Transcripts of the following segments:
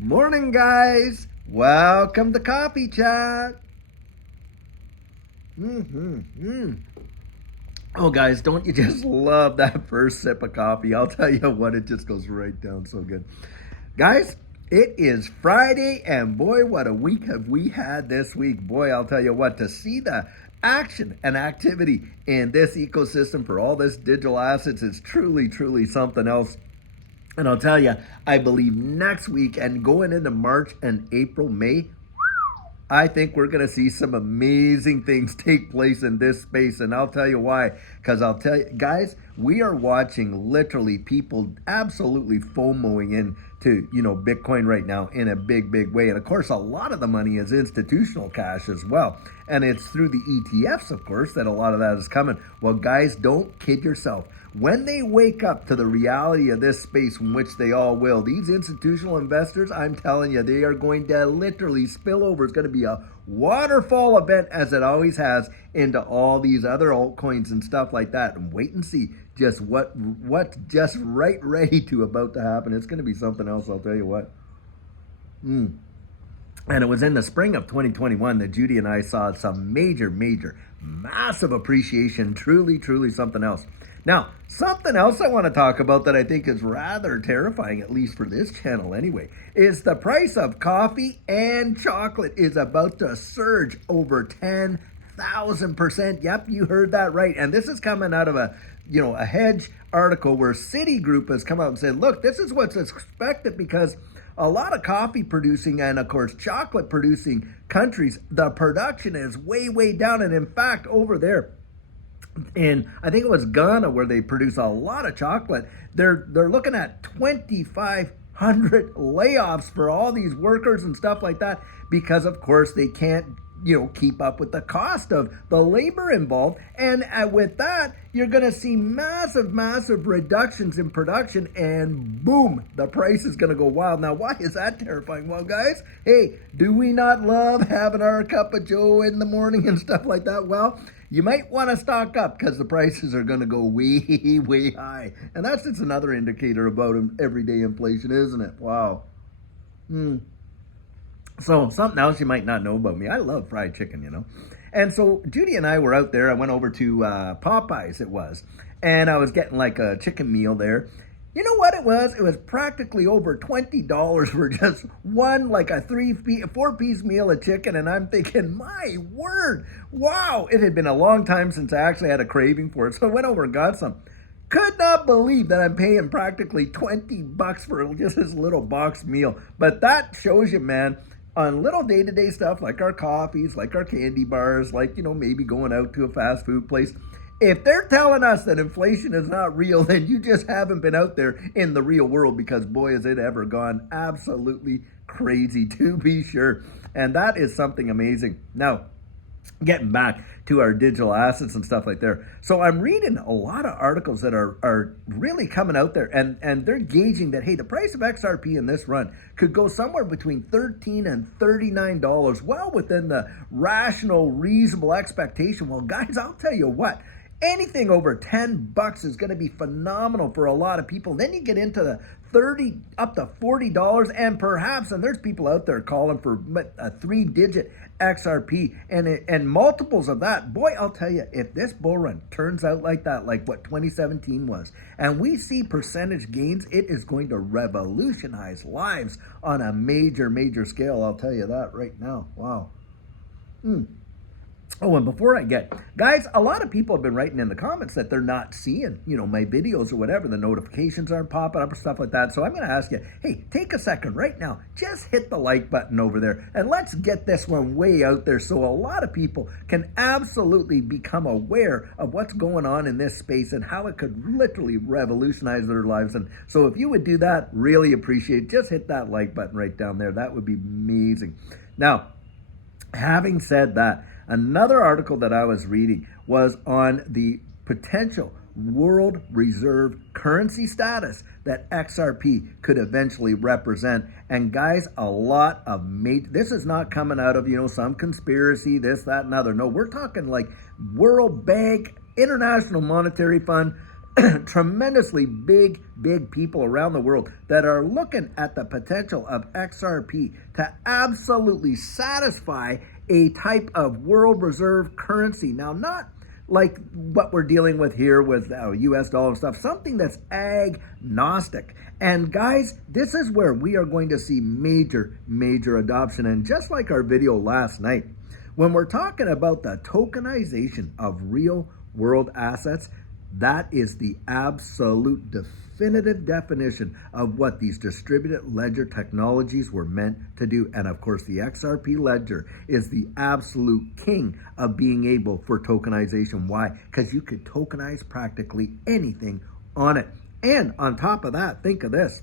Morning, guys. Welcome to Coffee Chat. Oh, guys, don't you just love that first sip of coffee? I'll tell you what, it just goes right down so good. Guys, it is Friday, and boy, what a week have we had this week. Boy, I'll tell you what, to see the action and activity in this ecosystem for all this digital assets is truly, truly something else. And I'll tell you, I believe next week and going into March and April, May, I think we're going to see some amazing things take place in this space. And I'll tell you why. Because I'll tell you, guys, we are watching literally people absolutely FOMOing into, Bitcoin right now in a big, big way. And of course, a lot of the money is institutional cash as well. And it's through the ETFs, of course, that a lot of that is coming. Well, guys, don't kid yourself. When they wake up to the reality of this space, in which they all will, these institutional investors, I'm telling you, they are going to literally spill over. It's going to be a waterfall event, as it always has, into all these other altcoins and stuff like that. And wait and see just what just right ready to about to happen. It's going to be something else, I'll tell you what. And it was in the spring of 2021 that Judy and I saw some major, massive appreciation. Truly, truly something else. Now, something else I want to talk about that I think is rather terrifying, at least for this channel anyway, is the price of coffee and chocolate is about to surge over 10,000%. Yep, you heard that right. And this is coming out of a hedge article where Citigroup has come out and said, look, this is what's expected because a lot of coffee producing and, of course, chocolate producing countries, the production is way, way down. And in fact, over there, and I think it was Ghana where they produce a lot of chocolate, they're looking at 2,500 layoffs for all these workers and stuff like that because, of course, they can't keep up with the cost of the labor involved. And with that, you're going to see massive reductions in production, and boom, the price is going to go wild. Now, why is that terrifying? Well, guys, hey, do we not love having our cup of joe in the morning and stuff like that? Well, you might want to stock up because the prices are going to go way, way high. And that's just another indicator about everyday inflation, isn't it? Wow. So something else you might not know about me. I love fried chicken, And so Judy and I were out there. I went over to Popeyes, it was. And I was getting like a chicken meal there. You know what it was? It was practically over $20 for just one, like a 4-piece meal of chicken. And I'm thinking, my word, wow. It had been a long time since I actually had a craving for it. So I went over and got some. Could not believe that I'm paying practically $20 for just this little box meal. But that shows you, man, on little day-to-day stuff like our coffees, like our candy bars, like, maybe going out to a fast food place. If they're telling us that inflation is not real, then you just haven't been out there in the real world, because boy, has it ever gone absolutely crazy, to be sure. And that is something amazing. Now, getting back to our digital assets and stuff like that. So I'm reading a lot of articles that are really coming out there, and they're gauging that, hey, the price of XRP in this run could go somewhere between $13 and $39, well within the rational, reasonable expectation. Well, guys, I'll tell you what, anything over $10 is going to be phenomenal for a lot of people. Then you get into the $30 up to $40, and perhaps, and there's people out there calling for a 3-digit XRP and multiples of that. Boy, I'll tell you, if this bull run turns out like that, like what 2017 was, and we see percentage gains, it is going to revolutionize lives on a major scale. I'll tell you that right now. Wow. Oh, and before I get, guys, a lot of people have been writing in the comments that they're not seeing, my videos or whatever. The notifications aren't popping up or stuff like that. So I'm going to ask you, hey, take a second right now. Just hit the like button over there, and let's get this one way out there so a lot of people can absolutely become aware of what's going on in this space and how it could literally revolutionize their lives. And so if you would do that, really appreciate it. Just hit that like button right down there. That would be amazing. Now, having said that, another article that I was reading was on the potential world reserve currency status that XRP could eventually represent. And guys, a lot of this is not coming out of, some conspiracy, this, that, and other. No, we're talking like World Bank, International Monetary Fund, tremendously big people around the world that are looking at the potential of XRP to absolutely satisfy a type of world reserve currency. Now, not like what we're dealing with here with US dollar and stuff, something that's agnostic. And guys, this is where we are going to see major adoption. And just like our video last night, when we're talking about the tokenization of real world assets, that is the absolute definitive definition of what these distributed ledger technologies were meant to do. And of course, the XRP ledger is the absolute king of being able for tokenization. Why? Because you could tokenize practically anything on it. And on top of that, think of this.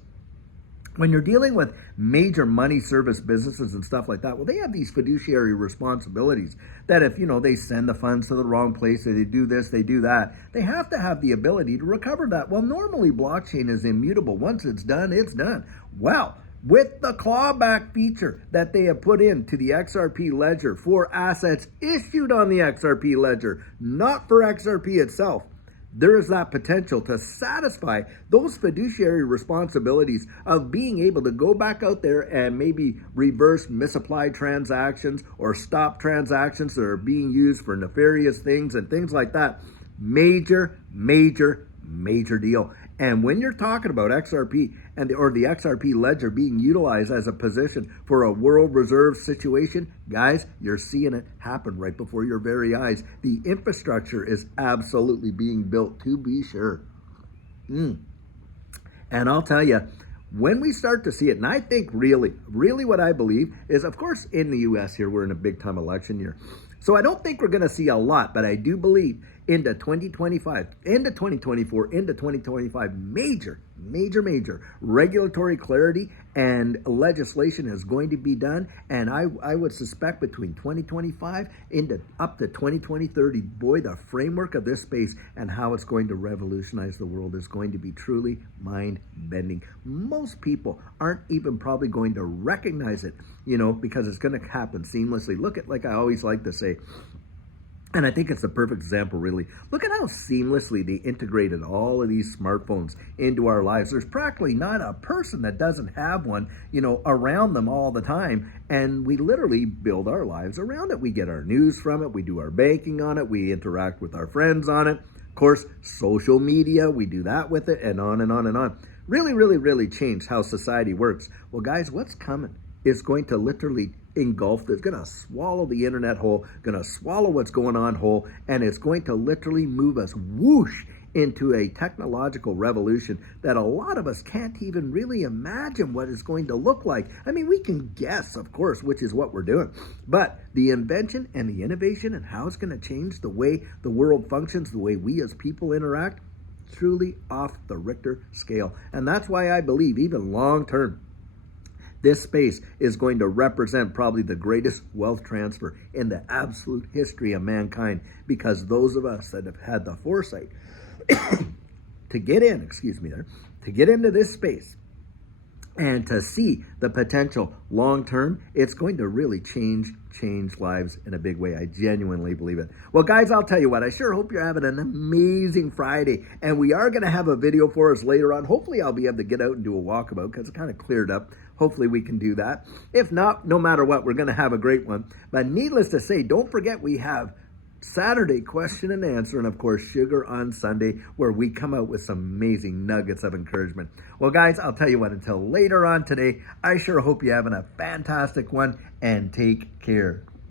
When you're dealing with major money service businesses and stuff like that, well, they have these fiduciary responsibilities that if, they send the funds to the wrong place, or they do this, they do that, they have to have the ability to recover that. Well, normally blockchain is immutable. Once it's done, it's done. Well, with the clawback feature that they have put into the XRP ledger for assets issued on the XRP ledger, not for XRP itself, there is that potential to satisfy those fiduciary responsibilities of being able to go back out there and maybe reverse misapplied transactions or stop transactions that are being used for nefarious things and things like that. Major deal. And when you're talking about XRP or the XRP ledger being utilized as a position for a world reserve situation, guys, you're seeing it happen right before your very eyes. The infrastructure is absolutely being built, to be sure. And I'll tell you, when we start to see it, and I think really what I believe is, of course, in the US here, we're in a big time election year. So I don't think we're going to see a lot, but I do believe into 2025, into 2024, into 2025, major regulatory clarity and legislation is going to be done. And I would suspect between 2025 into up to 2030, boy, the framework of this space and how it's going to revolutionize the world is going to be truly mind-bending. Most people aren't even probably going to recognize it, because it's going to happen seamlessly. Look at, like I always like to say, and I think it's the perfect example, really. Look at how seamlessly they integrated all of these smartphones into our lives. There's practically not a person that doesn't have one, around them all the time. And we literally build our lives around it. We get our news from it. We do our banking on it. We interact with our friends on it. Of course, social media, we do that with it, and on and on and on. Really changed how society works. Well, guys, what's coming is going to literally engulf, it's going to swallow the internet whole, going to swallow what's going on whole, and it's going to literally move us whoosh into a technological revolution that a lot of us can't even really imagine what it's going to look like. I mean, we can guess, of course, which is what we're doing, but the invention and the innovation and how it's going to change the way the world functions, the way we as people interact, truly off the Richter scale. And that's why I believe even long term, this space is going to represent probably the greatest wealth transfer in the absolute history of mankind, because those of us that have had the foresight to get into this space and to see the potential long term, it's going to really change lives in a big way. I genuinely believe it. Well, guys, I'll tell you what, I sure hope you're having an amazing Friday, and we are going to have a video for us later on. Hopefully I'll be able to get out and do a walkabout because it kind of cleared up. Hopefully we can do that. If not, no matter what, we're going to have a great one. But needless to say, don't forget we have Saturday question and answer, and of course Sugar on Sunday, where we come out with some amazing nuggets of encouragement. Well, guys, I'll tell you what, until later on today, I sure hope you're having a fantastic one, and take care.